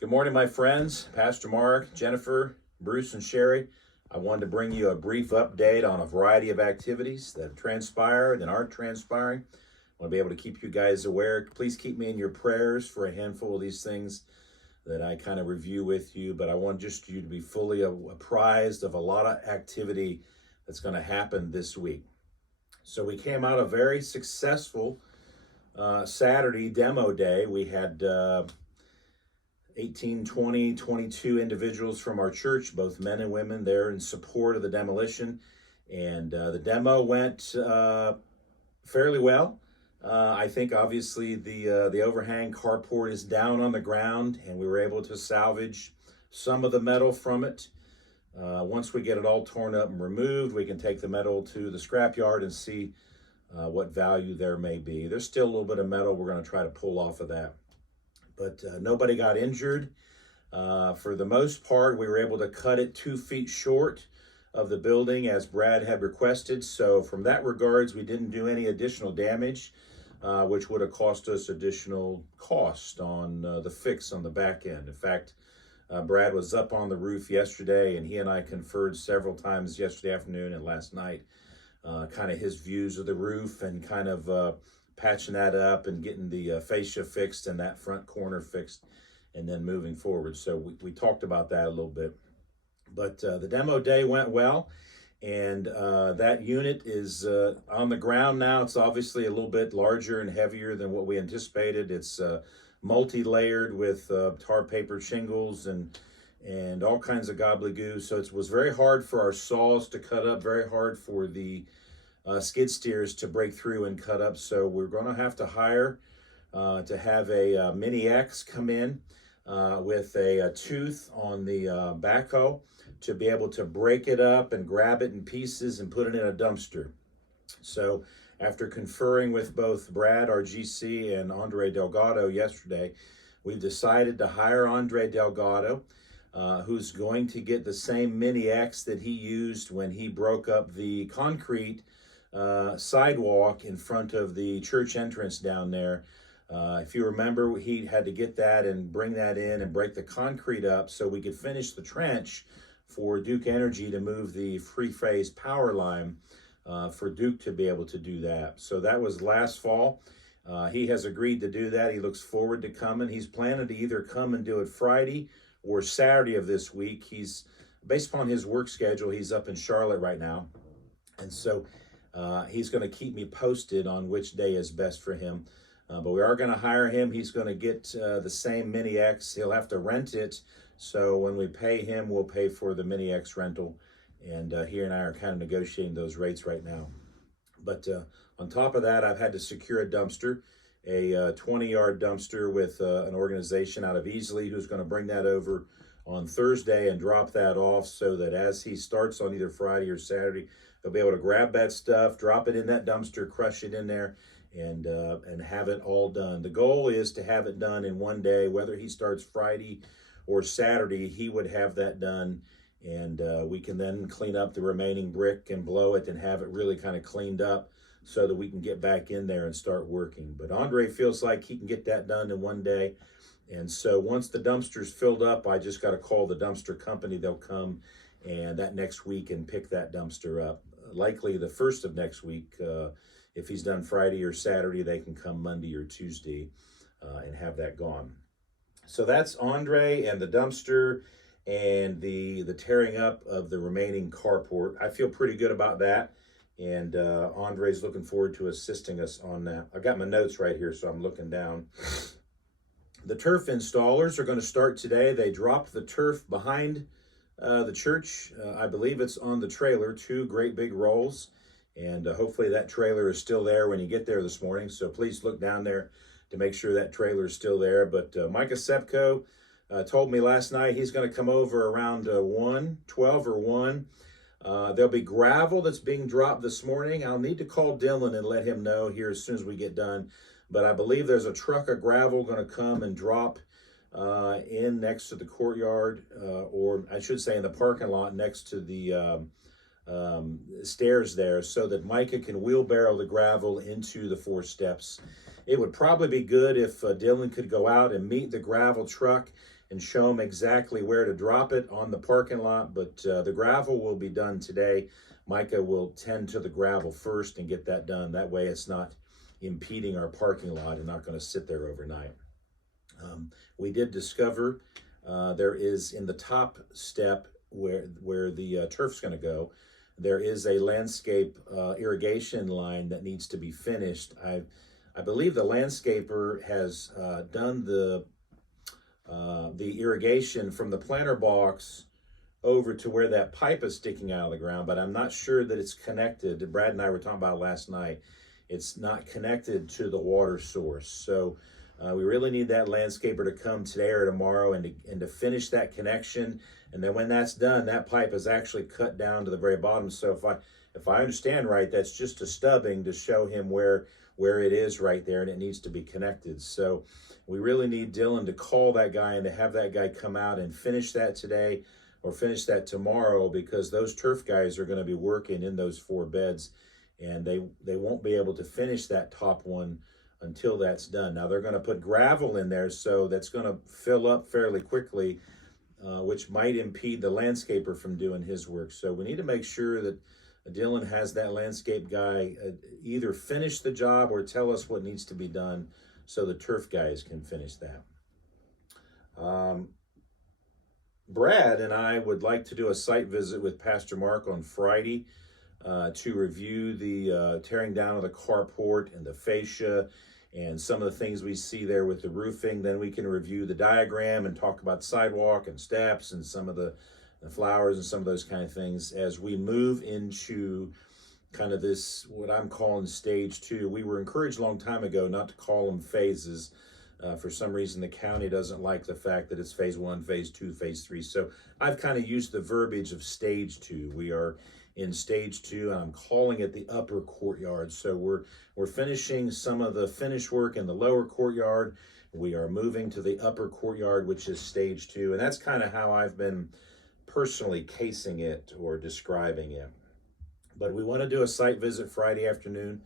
Good morning, my friends. Pastor Mark, Jennifer, Bruce, and Sherry. I wanted to bring you a brief update on a variety of activities that have transpired and aren't transpiring. I want to be able to keep you guys aware. Please keep me in your prayers for a handful of these things that I kind of review with you, but I want just you to be fully apprised of a lot of activity that's going to happen this week. So we came out a very successful Saturday demo day. We had 18, 20, 22 individuals from our church, both men and women, there in support of the demolition. And the demo went fairly well. I think obviously the overhang carport is down on the ground, and we were able to salvage some of the metal from it. Once we get it all torn up and removed, we can take the metal to the scrapyard and see what value there may be. There's still a little bit of metal we're going to try to pull off of that. But nobody got injured. For the most part, we were able to cut it 2 feet short of the building as Brad had requested. So from that regards, we didn't do any additional damage, which would have cost us additional cost on the fix on the back end. In fact, Brad was up on the roof yesterday, and he and I conferred several times yesterday afternoon and last night, kind of his views of the roof and kind of patching that up and getting the fascia fixed and that front corner fixed and then moving forward. So we talked about that a little bit. But the demo day went well, and that unit is on the ground now. It's obviously a little bit larger and heavier than what we anticipated. It's multi-layered with tar paper shingles and all kinds of gobbledygook. So it was very hard for our saws to cut up, very hard for the skid steers to break through and cut up. So we're going to have to hire to have a Mini X come in with a tooth on the backhoe to be able to break it up and grab it in pieces and put it in a dumpster. So after conferring with both Brad, our GC, and Andre Delgado yesterday, we've decided to hire Andre Delgado, who's going to get the same Mini X that he used when he broke up the concrete sidewalk in front of the church entrance down there. If you remember, he had to get that and bring that in and break the concrete up so we could finish the trench for Duke Energy to move the three-phase power line for Duke to be able to do that. So that was last fall. He has agreed to do that. He looks forward to coming. He's planning to either come and do it Friday or Saturday of this week. He's, based upon his work schedule, he's up in Charlotte right now. And so he's going to keep me posted on which day is best for him. But we are going to hire him. He's going to get the same Mini X. He'll have to rent it. So when we pay him, we'll pay for the Mini X rental. And he and I are kind of negotiating those rates right now. But on top of that, I've had to secure a dumpster, a 20-yard dumpster with an organization out of Easley who's going to bring that over on Thursday and drop that off so that as he starts on either Friday or Saturday, they'll be able to grab that stuff, drop it in that dumpster, crush it in there, and have it all done. The goal is to have it done in one day. Whether he starts Friday or Saturday, he would have that done, and we can then clean up the remaining brick and blow it and have it really kind of cleaned up so that we can get back in there and start working. But Andre feels like he can get that done in one day. And so once the dumpster's filled up, I just got to call the dumpster company. They'll come and that next week and pick that dumpster up. Likely the first of next week. If he's done Friday or Saturday, they can come Monday or Tuesday and have that gone. So that's Andre and the dumpster and the tearing up of the remaining carport. I feel pretty good about that. And Andre's looking forward to assisting us on that. I've got my notes right here, so I'm looking down. The turf installers are going to start today. They dropped the turf behind the church. I believe it's on the trailer, 2 great big rolls. And hopefully that trailer is still there when you get there this morning. So please look down there to make sure that trailer is still there. But Micah Sepko told me last night he's going to come over around 12 or 1. There'll be gravel that's being dropped this morning. I'll need to call Dylan and let him know here as soon as we get done. But I believe there's a truck of gravel going to come and drop in next to the courtyard, or I should say in the parking lot next to the stairs there, so that Micah can wheelbarrow the gravel into the 4 steps. It would probably be good if Dylan could go out and meet the gravel truck and show them exactly where to drop it on the parking lot. But the gravel will be done today. Micah will tend to the gravel first and get that done. That way it's not impeding our parking lot and not going to sit there overnight. We did discover there is in the top step where the turf's going to go, there is a landscape irrigation line that needs to be finished. I believe the landscaper has done the irrigation from the planter box over to where that pipe is sticking out of the ground, but I'm not sure that it's connected. Brad and I were talking about it last night. It's not connected to the water source. So we really need that landscaper to come today or tomorrow and to finish that connection. And then when that's done, that pipe is actually cut down to the very bottom. So if I understand right, that's just a stubbing to show him where it is right there, and it needs to be connected. So we really need Dylan to call that guy and to have that guy come out and finish that today or finish that tomorrow, because those turf guys are going to be working in those 4 beds, and they won't be able to finish that top one until that's done. Now they're going to put gravel in there, so that's going to fill up fairly quickly, which might impede the landscaper from doing his work. So we need to make sure that Dylan has that landscape guy either finish the job or tell us what needs to be done so the turf guys can finish that. Brad and I would like to do a site visit with Pastor Mark on Friday to review the tearing down of the carport and the fascia and some of the things we see there with the roofing. Then we can review the diagram and talk about sidewalk and steps and some of the flowers and some of those kind of things as we move into kind of this, what I'm calling stage 2. We were encouraged a long time ago not to call them phases. For some reason, the county doesn't like the fact that it's phase 1, phase 2, phase 3. So I've kind of used the verbiage of stage 2. We are in stage 2, and I'm calling it the upper courtyard. So we're finishing some of the finish work in the lower courtyard. We are moving to the upper courtyard, which is stage 2. And that's kind of how I've been personally casing it or describing it. But we want to do a site visit Friday afternoon,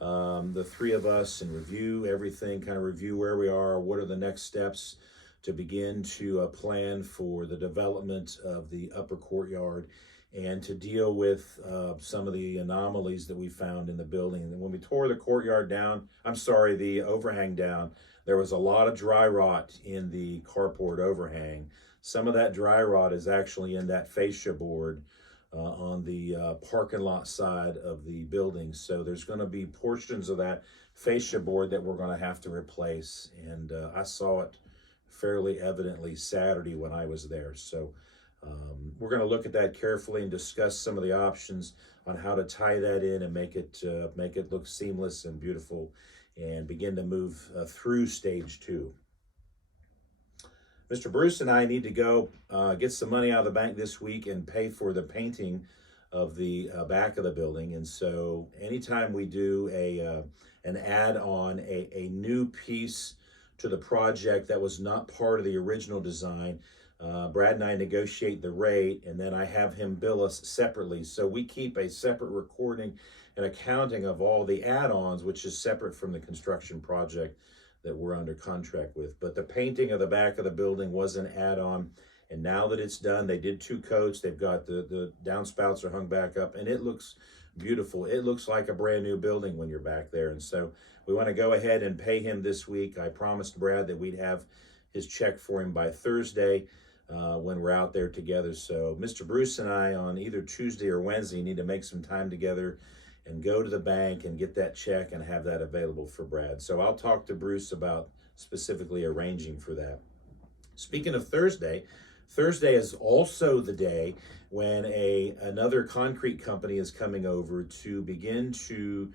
the 3 of us, and review everything, kind of review where we are, what are the next steps to begin to plan for the development of the upper courtyard, and to deal with some of the anomalies that we found in the building. And when we tore the courtyard down, the overhang down, there was a lot of dry rot in the carport overhang. Some of that dry rot is actually in that fascia board on the parking lot side of the building. So there's going to be portions of that fascia board that we're going to have to replace. And I saw it fairly evidently Saturday when I was there. So we're going to look at that carefully and discuss some of the options on how to tie that in and make it look seamless and beautiful, and begin to move through stage 2. Mr. Bruce and I need to go get some money out of the bank this week and pay for the painting of the back of the building. And so anytime we do an add-on, a new piece to the project that was not part of the original design, Brad and I negotiate the rate, and then I have him bill us separately. So we keep a separate recording and accounting of all the add-ons, which is separate from the construction project that we're under contract with. But the painting of the back of the building was an add-on, and now that it's done, they did 2 coats. They've got the downspouts are hung back up, and it looks beautiful. It looks like a brand new building when you're back there. And so we want to go ahead and pay him this week. I promised Brad that we'd have his check for him by Thursday when we're out there together. So Mr. Bruce and I, on either Tuesday or Wednesday, need to make some time together and go to the bank and get that check and have that available for Brad. So I'll talk to Bruce about specifically arranging for that. Speaking of Thursday, Thursday is also the day when another concrete company is coming over to begin to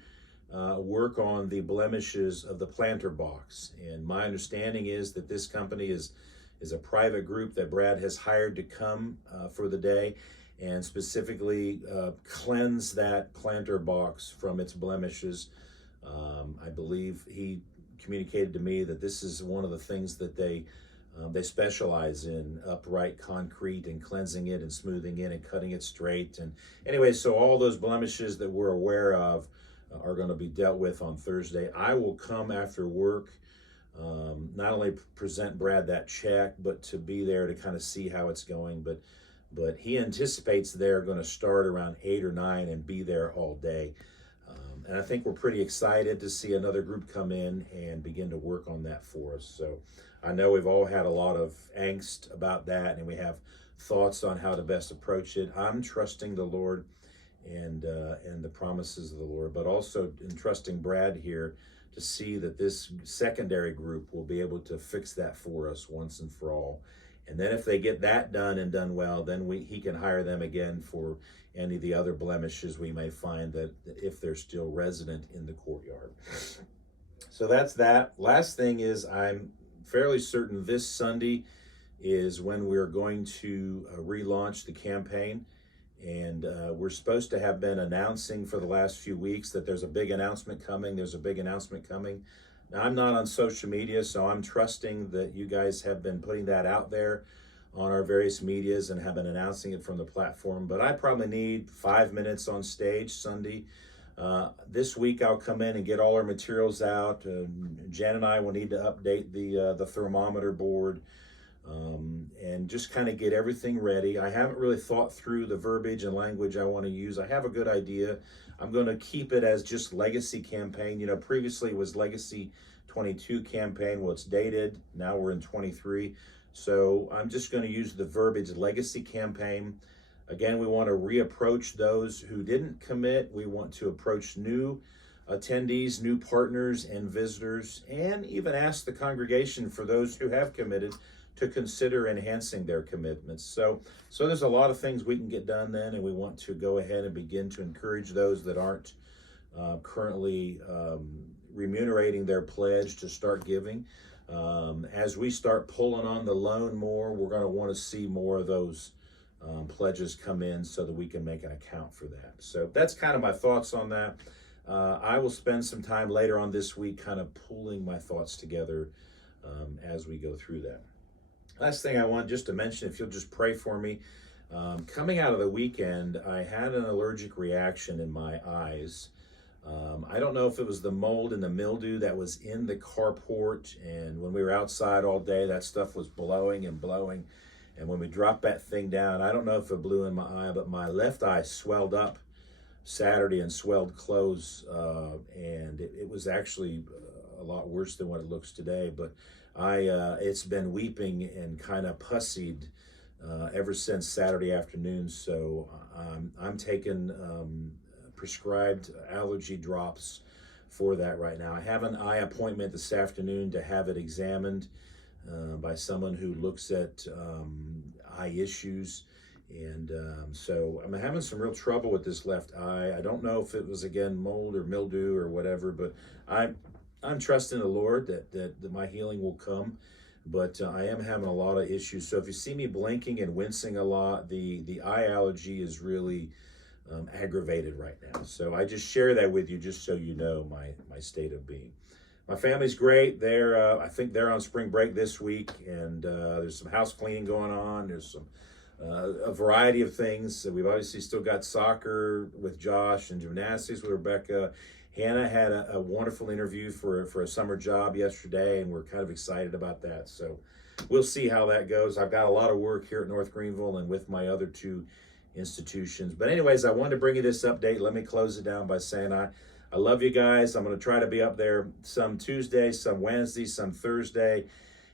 work on the blemishes of the planter box. And my understanding is that this company is a private group that Brad has hired to come for the day and specifically cleanse that planter box from its blemishes. I believe he communicated to me that this is one of the things that they specialize in, upright concrete and cleansing it and smoothing it and cutting it straight. And anyway, so all those blemishes that we're aware of are going to be dealt with on Thursday. I will come after work not only present Brad that check, but to be there to kind of see how it's going. But he anticipates they're going to start around 8 or 9 and be there all day. And I think we're pretty excited to see another group come in and begin to work on that for us. So I know we've all had a lot of angst about that, and we have thoughts on how to best approach it. I'm trusting the Lord and the promises of the Lord, but also entrusting Brad here to see that this secondary group will be able to fix that for us once and for all. And then if they get that done and done well, then he can hire them again for any of the other blemishes we may find that if they're still resident in the courtyard. So that's that. Last thing is, I'm fairly certain this Sunday is when we're going to relaunch the campaign. And we're supposed to have been announcing for the last few weeks that there's a big announcement coming. There's a big announcement coming. Now, I'm not on social media, so I'm trusting that you guys have been putting that out there on our various medias and have been announcing it from the platform. But I probably need 5 minutes on stage Sunday. This week I'll come in and get all our materials out. Jan and I will need to update the thermometer board. And just kind of get everything ready. I haven't really thought through the verbiage and language I want to use. I have a good idea. I'm going to keep it as just Legacy Campaign. You know, previously it was Legacy 22 Campaign. Well, it's dated. Now we're in 23. So I'm just going to use the verbiage Legacy Campaign. Again, we want to reapproach those who didn't commit. We want to approach new attendees, new partners and visitors, and even ask the congregation for those who have committed to consider enhancing their commitments. So there's a lot of things we can get done then, and we want to go ahead and begin to encourage those that aren't currently remunerating their pledge to start giving. As we start pulling on the loan more, we're going to want to see more of those pledges come in so that we can make an account for that. So that's kind of my thoughts on that. I will spend some time later on this week kind of pulling my thoughts together as we go through that. Last thing I want just to mention, if you'll just pray for me. Coming out of the weekend, I had an allergic reaction in my eyes. I don't know if it was the mold and the mildew that was in the carport, and when we were outside all day, that stuff was blowing and blowing. And when we dropped that thing down, I don't know if it blew in my eye, but my left eye swelled up Saturday and swelled close, and it was actually a lot worse than what it looks today. But it's been weeping and kind of pussied ever since Saturday afternoon. So I'm taking prescribed allergy drops for that right now. I have an eye appointment this afternoon to have it examined by someone who looks at eye issues. And so I'm having some real trouble with this left eye. I don't know if it was, again, mold or mildew or whatever, but I'm trusting the Lord that my healing will come. But I am having a lot of issues. So if you see me blinking and wincing a lot, the eye allergy is really aggravated right now. So I just share that with you just so you know my state of being. My family's great. I think they're on spring break this week, and there's some house cleaning going on. There's some a variety of things. We've obviously still got soccer with Josh and gymnastics with Rebecca. Hannah had a wonderful interview for a summer job yesterday, and we're kind of excited about that. So we'll see how that goes. I've got a lot of work here at North Greenville and with my other two institutions. But anyways, I wanted to bring you this update. Let me close it down by saying I love you guys. I'm going to try to be up there some Tuesday, some Wednesday, some Thursday.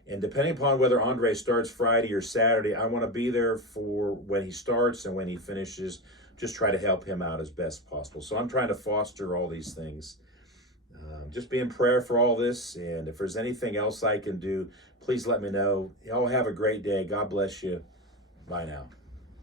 And depending upon whether Andre starts Friday or Saturday, I want to be there for when he starts and when he finishes. Just try to help him out as best possible. So I'm trying to foster all these things. Just be in prayer for all this. And if there's anything else I can do, please let me know. Y'all have a great day. God bless you. Bye now.